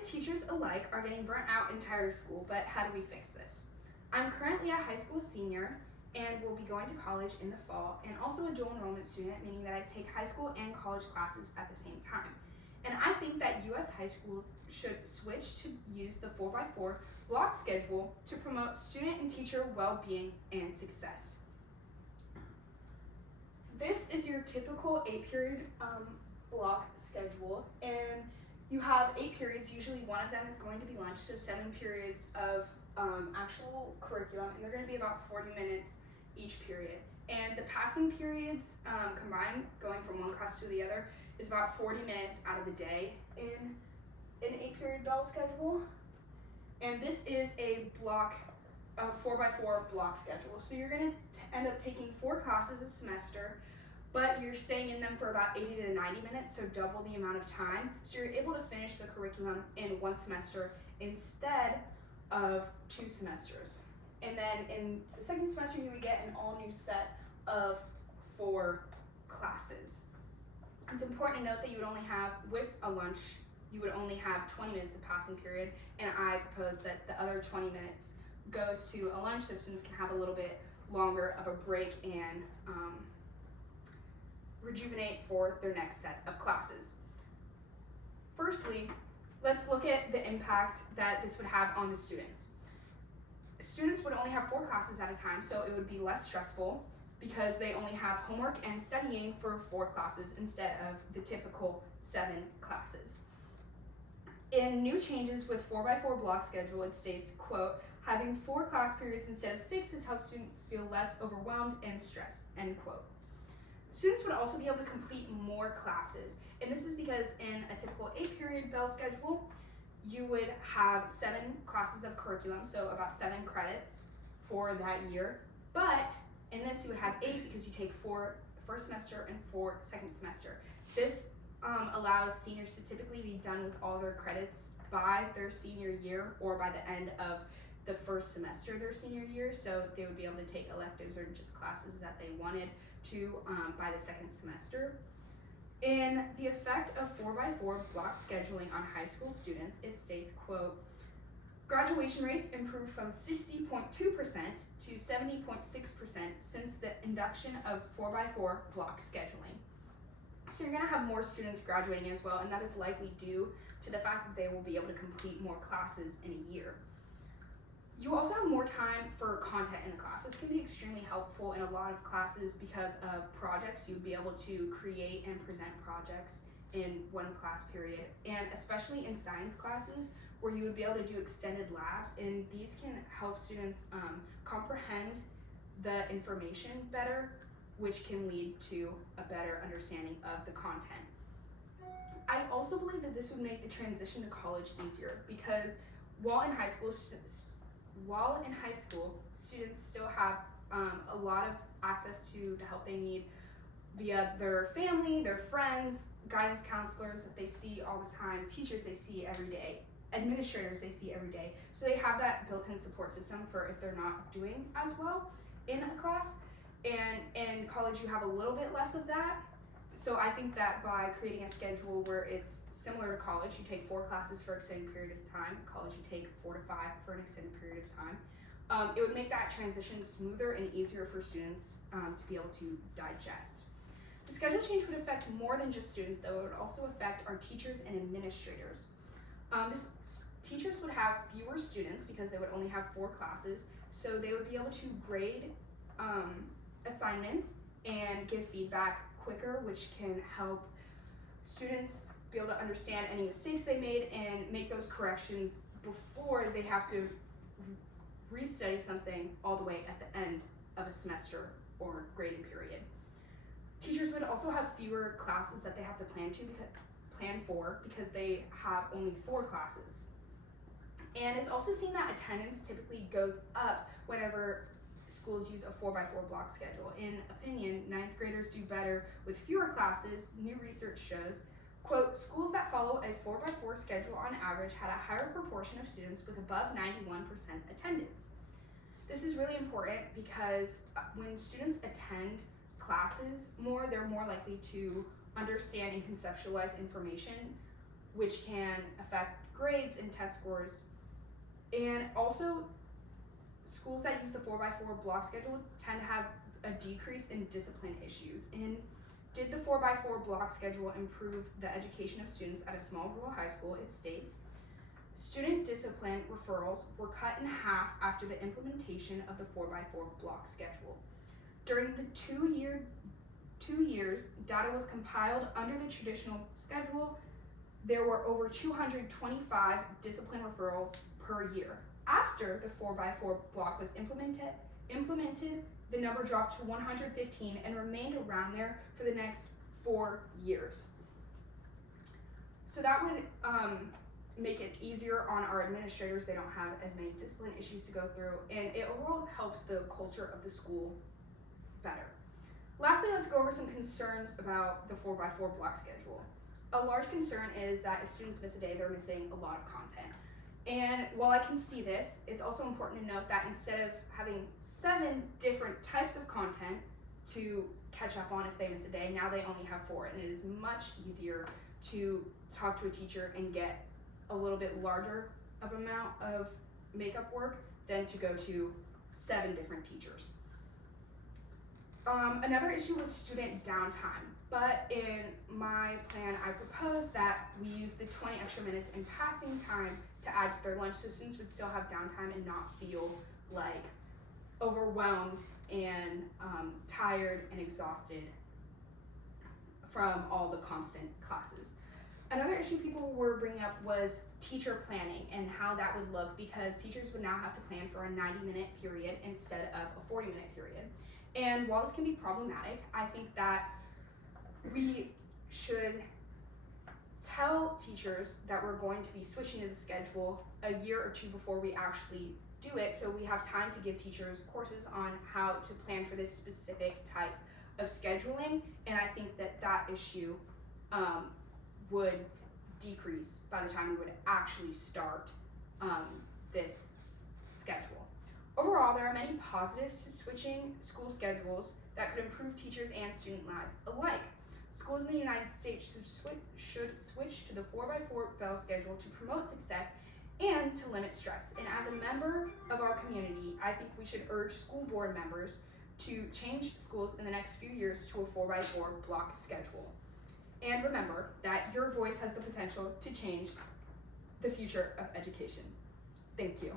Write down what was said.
and teachers alike are getting burnt out and tired of school, but how do we fix this? I'm currently a high school senior and will be going to college in the fall, and also a dual enrollment student, meaning that I take high school and college classes at the same time. And I think that U.S. high schools should switch to use the 4x4 block schedule to promote student and teacher well-being and success. This is your typical 8-period block schedule, and you have 8 periods. Usually one of them is going to be lunch, so 7 periods of actual curriculum, and they're going to be about 40 minutes each period. And the passing periods combined, going from one class to the other, is about 40 minutes out of the day in an 8-period bell schedule. And this is a 4x4 block schedule. So you're going to end up taking 4 classes a semester, but you're staying in them for about 80 to 90 minutes, so double the amount of time. So you're able to finish the curriculum in 1 semester instead of 2 semesters. And then in the second semester, you would get an all new set of 4 classes. It's important to note that you would only have, with a lunch, you would only have 20 minutes of passing period, and I propose that the other 20 minutes goes to a lunch so students can have a little bit longer of a break and rejuvenate for their next set of classes. Firstly, let's look at the impact that this would have on the students. Students would only have 4 classes at a time, so it would be less stressful because they only have homework and studying for 4 classes instead of the typical 7 classes. In new changes with 4x4 block schedule, it states, quote, having 4 class periods instead of 6 has helped students feel less overwhelmed and stressed, end quote. Students would also be able to complete more classes, and this is because in a typical 8-period bell schedule, you would have 7 classes of curriculum, so about 7 credits for that year, but in this you would have 8 because you take 4 first semester and 4 second semester. This allows seniors to typically be done with all their credits by their senior year or by the end of the first semester of their senior year, so they would be able to take electives or just classes that they wanted to by the second semester. In the effect of 4x4 block scheduling on high school students, it states, quote, graduation rates improved from 60.2% to 70.6% since the induction of 4x4 block scheduling. So you're going to have more students graduating as well, and that is likely due to the fact that they will be able to complete more classes in a year. You also have more time for content in the class. This can be extremely helpful in a lot of classes because of projects. You'd be able to create and present projects in 1 class period, and especially in science classes where you would be able to do extended labs, and these can help students comprehend the information better, which can lead to a better understanding of the content. I also believe that this would make the transition to college easier because while in high school, students still have a lot of access to the help they need via their family, their friends, guidance counselors that they see all the time, teachers they see every day, administrators they see every day. So they have that built-in support system for if they're not doing as well in a class. And in college you have a little bit less of that. So I think that by creating a schedule where it's similar to college, you take 4 classes for an extended period of time. College, you take 4 to 5 for an extended period of time. It would make that transition smoother and easier for students to be able to digest. The schedule change would affect more than just students, though. It would also affect our teachers and administrators. Teachers would have fewer students because they would only have 4 classes, so they would be able to grade assignments and give feedback quicker, which can help students be able to understand any mistakes they made and make those corrections before they have to restudy something all the way at the end of a semester or grading period. Teachers would also have fewer classes that they have to plan for because they have only 4 classes. And it's also seen that attendance typically goes up whenever schools use a 4x4 block schedule. In opinion, 9th graders do better with fewer classes. New research shows, quote, schools that follow a 4x4 schedule on average had a higher proportion of students with above 91% attendance. This is really important because when students attend classes more, they're more likely to understand and conceptualize information which can affect grades and test scores. And also, schools that use the 4x4 block schedule tend to have a decrease in discipline issues. And did the 4x4 block schedule improve the education of students at a small rural high school? It states, student discipline referrals were cut in half after the implementation of the 4x4 block schedule. During the 2 years data was compiled under the traditional schedule, there were over 225 discipline referrals per year. After the 4x4 block was implemented, the number dropped to 115 and remained around there for the next 4 years. So that would make it easier on our administrators. They don't have as many discipline issues to go through, and it overall helps the culture of the school better. Lastly, let's go over some concerns about the 4x4 block schedule. A large concern is that if students miss a day, they're missing a lot of content. And while I can see this, it's also important to note that instead of having 7 different types of content to catch up on if they miss a day, now they only have 4, and it is much easier to talk to a teacher and get a little bit larger of amount of makeup work than to go to 7 different teachers. Another issue was student downtime, but in my plan I proposed that we use the 20 extra minutes in passing time to add to their lunch so students would still have downtime and not feel like overwhelmed and tired and exhausted from all the constant classes. Another issue people were bringing up was teacher planning and how that would look, because teachers would now have to plan for a 90-minute period instead of a 40-minute period. And while this can be problematic, I think that we should tell teachers that we're going to be switching to the schedule a year or 2 before we actually do it, so we have time to give teachers courses on how to plan for this specific type of scheduling. And I think that that issue would decrease by the time we would actually start this schedule. Overall, there are many positives to switching school schedules that could improve teachers and student lives alike. Schools in the United States should switch to the 4x4 bell schedule to promote success and to limit stress. And as a member of our community, I think we should urge school board members to change schools in the next few years to a 4x4 block schedule. And remember that your voice has the potential to change the future of education. Thank you.